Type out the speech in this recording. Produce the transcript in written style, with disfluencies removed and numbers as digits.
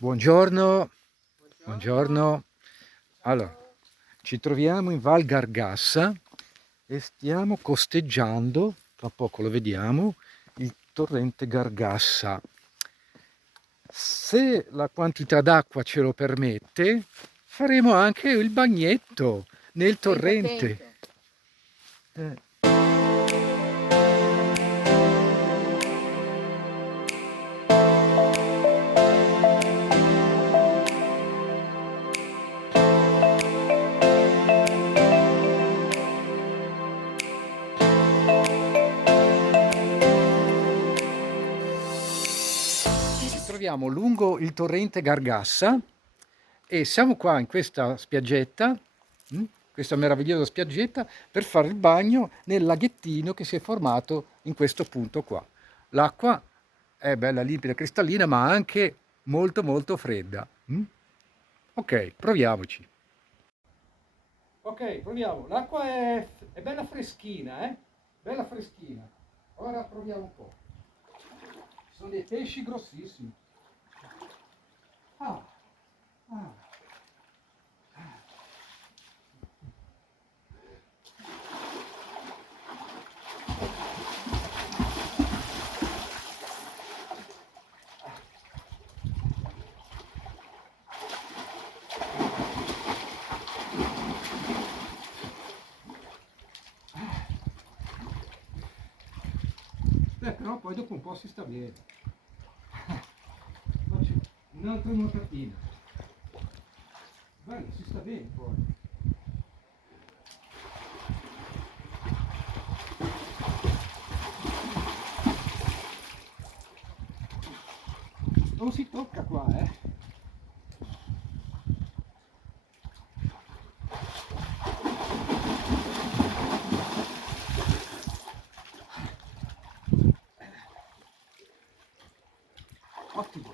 Buongiorno, Buongiorno, buongiorno. Allora, ciao. ci troviamo in Val Gargassa e stiamo costeggiando, tra poco lo vediamo, il torrente Gargassa. Se la quantità d'acqua ce lo permette, faremo anche il bagnetto nel Sempre torrente. attento. Eh, Ci troviamo lungo il torrente Gargassa e siamo qua in questa spiaggetta, questa meravigliosa spiaggetta, per fare il bagno nel laghettino che si è formato in questo punto qua. L'acqua è bella limpida, cristallina, ma anche molto molto fredda. Ok, proviamoci. Ok, proviamo. L'acqua è bella freschina, eh? Bella freschina. Ora proviamo un po'. Ci sono dei pesci grossissimi. Ah, ah. Però poi dopo un po' si sta bene. Faccio un'altra nuotatina. Bello, si sta bene poi. Non si tocca qua, eh. Ottimo.